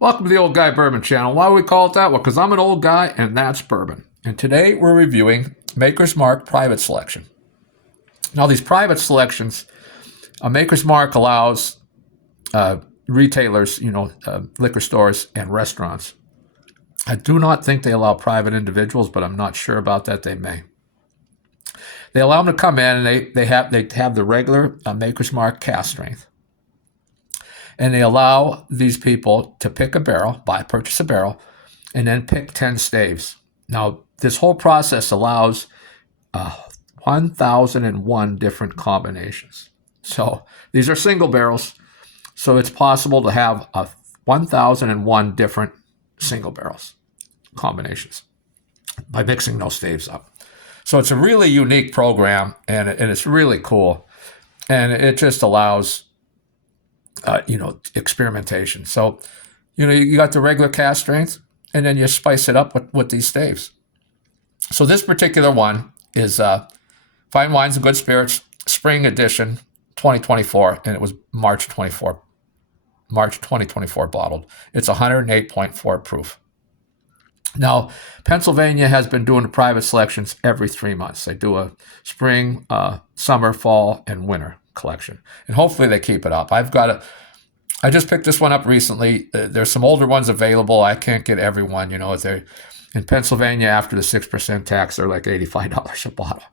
Welcome to the Old Guy Bourbon Channel. Why do we call it that? Well, because I'm an old guy and that's bourbon. And today we're reviewing Maker's Mark Private Selection. Now, these private selections, Maker's Mark allows retailers, liquor stores and restaurants. I do not think they allow private individuals, but I'm not sure about that. They may. They allow them to come in and they have the regular Maker's Mark cask strength. And they allow these people to pick a barrel, purchase a barrel, and then pick 10 staves. Now, this whole process allows 1,001 different combinations. So these are single barrels, so it's possible to have 1,001 different single barrels combinations by mixing those staves up. So it's a really unique program, and it's really cool, and it just allows experimentation. So, you got the regular cask strength, and then you spice it up with these staves. So this particular one is Fine Wines and Good Spirits Spring Edition 2024, and it was March 2024 bottled. It's 108.4 proof. Now, Pennsylvania has been doing the private selections every 3 months. They do a spring, summer, fall, and winter collection, and hopefully they keep it up. I just picked this one up recently. There's some older ones available. I can't get every one. They're in Pennsylvania after the 6% tax. They're like $85 a bottle,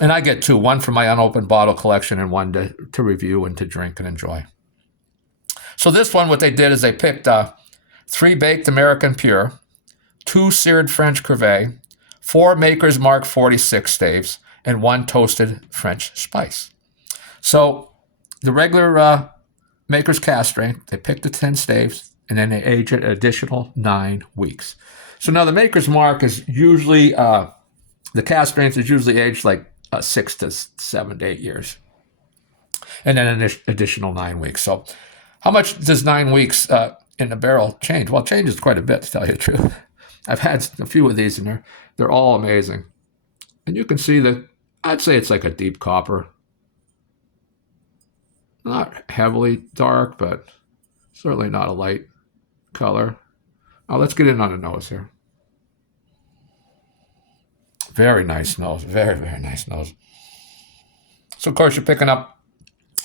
and I get two: one for my unopened bottle collection and one to review and to drink and enjoy. So this one, what they did is they picked 3 baked American Pure, 2 seared French Cuvée, 4 Maker's Mark 46 staves, and 1 toasted French spice. So the regular Maker's cask strength, they pick the 10 staves, and then they age it an additional 9 weeks. So now the Maker's Mark is usually, the cask strength is usually aged like 6 to 7 to 8 years. And then an additional 9 weeks. So how much does 9 weeks in the barrel change? Well, it changes quite a bit, to tell you the truth. I've had a few of these in there. They're all amazing. And you can see that, I'd say it's like a deep copper. Not heavily dark, but certainly not a light color. Now let's get in on the nose here. Very nice nose. Very, very nice nose. So, of course, you're picking up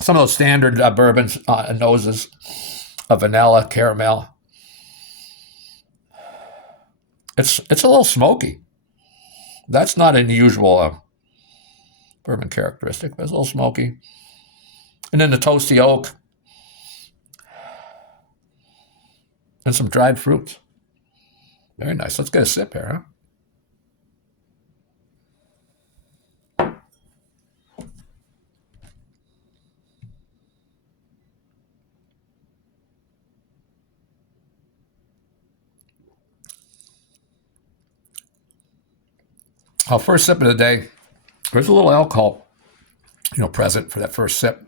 some of those standard bourbons noses of vanilla, caramel. It's a little smoky. That's not an unusual bourbon characteristic, but it's a little smoky. And then the toasty oak and some dried fruits. Very nice. Let's get a sip here, huh? Our first sip of the day, there's a little alcohol, present for that first sip.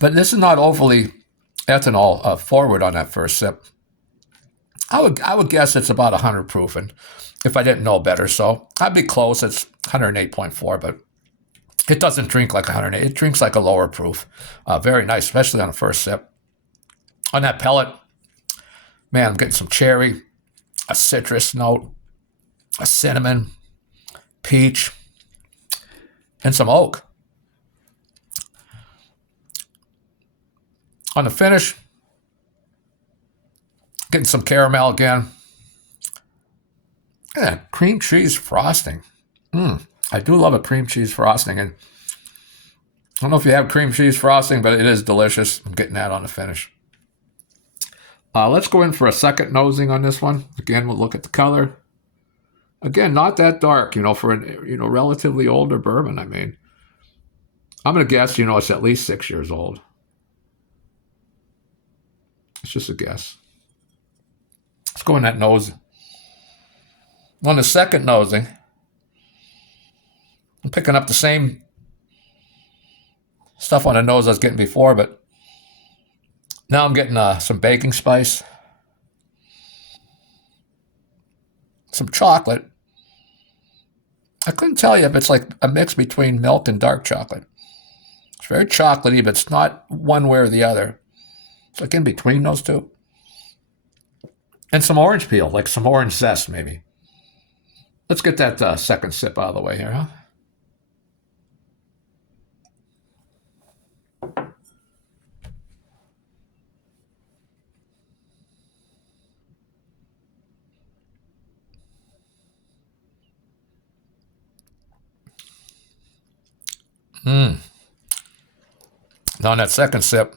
But this is not overly ethanol forward on that first sip. I would guess it's about 100 proof, and if I didn't know better, so I'd be close. It's 108.4, but it doesn't drink like 108. It drinks like a lower proof. Very nice, especially on the first sip. On that pellet, man, I'm getting some cherry, a citrus note, a cinnamon, peach, and some oak. On the finish, getting some caramel again. Yeah, cream cheese frosting. I do love a cream cheese frosting. And I don't know if you have cream cheese frosting, but it is delicious. I'm getting that on the finish. Let's go in for a second nosing on this one. Again, we'll look at the color. Again, not that dark, for a relatively older bourbon. I mean, I'm going to guess, it's at least 6 years old. It's just a guess. Let's go in that nose. On the second nosing, I'm picking up the same stuff on the nose I was getting before, but now I'm getting some baking spice, some chocolate. I couldn't tell you if it's like a mix between milk and dark chocolate. It's very chocolatey, but it's not one way or the other. It's like in between those two. And some orange peel, like some orange zest, maybe. Let's get that second sip out of the way here, huh? Now, on that second sip,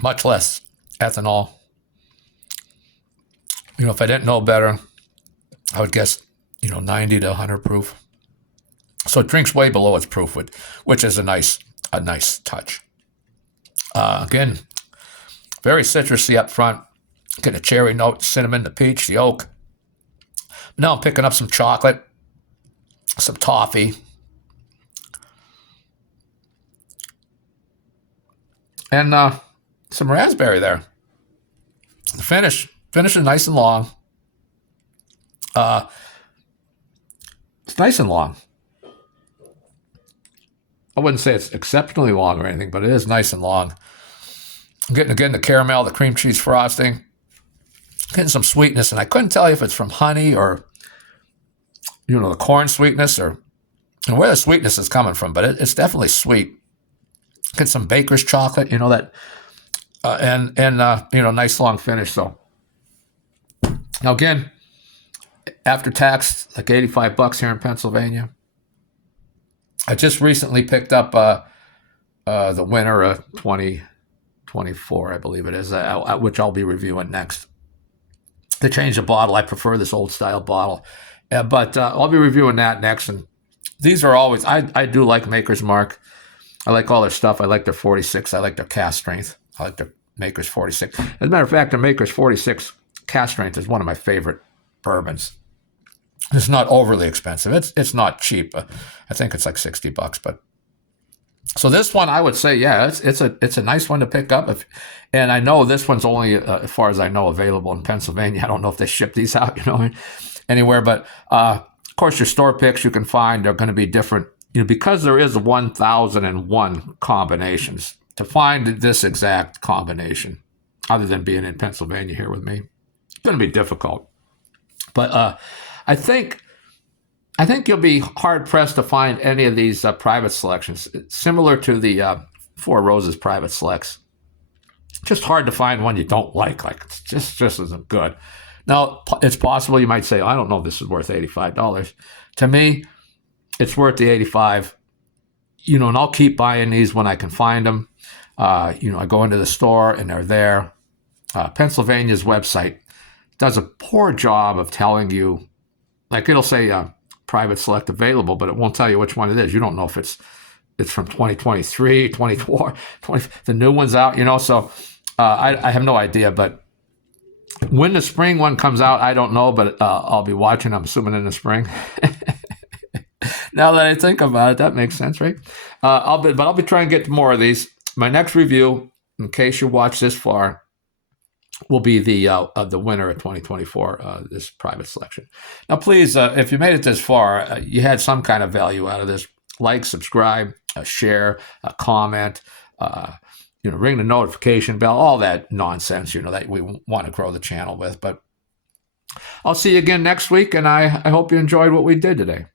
much less ethanol. If I didn't know better, I would guess, 90 to 100 proof. So it drinks way below its proof, which is a nice touch. Again, very citrusy up front. Get a cherry note, cinnamon, the peach, the oak. Now I'm picking up some chocolate, some toffee, and some raspberry there. The finish is nice and long. It's nice and long. I wouldn't say it's exceptionally long or anything, but it is nice and long. I'm getting, again, the caramel, the cream cheese frosting. Getting some sweetness, and I couldn't tell you if it's from honey or, the corn sweetness or where the sweetness is coming from, but it's definitely sweet. Get some baker's chocolate, that, and nice long finish. So now again, after tax, like $85 here in Pennsylvania. I just recently picked up the winter of 2024, I believe it is, which I'll be reviewing next. They changed the bottle. I prefer this old style bottle, but I'll be reviewing that next. And these are always, I do like Maker's Mark. I like all their stuff. I like their 46. I like their cask strength. I like their Maker's 46. As a matter of fact, their Maker's 46 cask strength is one of my favorite bourbons. It's not overly expensive. It's not cheap. I think it's like $60. But so this one, I would say, yeah, it's a nice one to pick up. And I know this one's only, as far as I know, available in Pennsylvania. I don't know if they ship these out, anywhere. But of course, your store picks you can find are going to be different, because there is 1,001 combinations. To find this exact combination, other than being in Pennsylvania here with me, it's going to be difficult. But I think you'll be hard pressed to find any of these private selections similar to the Four Roses private selects. Just hard to find one you don't like. Like it's just isn't good. Now it's possible you might say, I don't know if this is worth $85. To me, it's worth the $85. And I'll keep buying these when I can find them. I go into the store and they're there. Pennsylvania's website does a poor job of telling you. Like it'll say private select available, but it won't tell you which one it is. You don't know if it's from 2023, 24, 20, the new one's out, So I have no idea. But when the spring one comes out, I don't know, but I'll be watching. I'm assuming in the spring. Now that I think about it, that makes sense, right? I'll be trying to get more of these. My next review, in case you watch this far, will be the winner of 2024, this private selection. Now, please, if you made it this far, you had some kind of value out of this. Like, subscribe, share, comment, ring the notification bell, all that nonsense, that we want to grow the channel with. But I'll see you again next week, and I hope you enjoyed what we did today.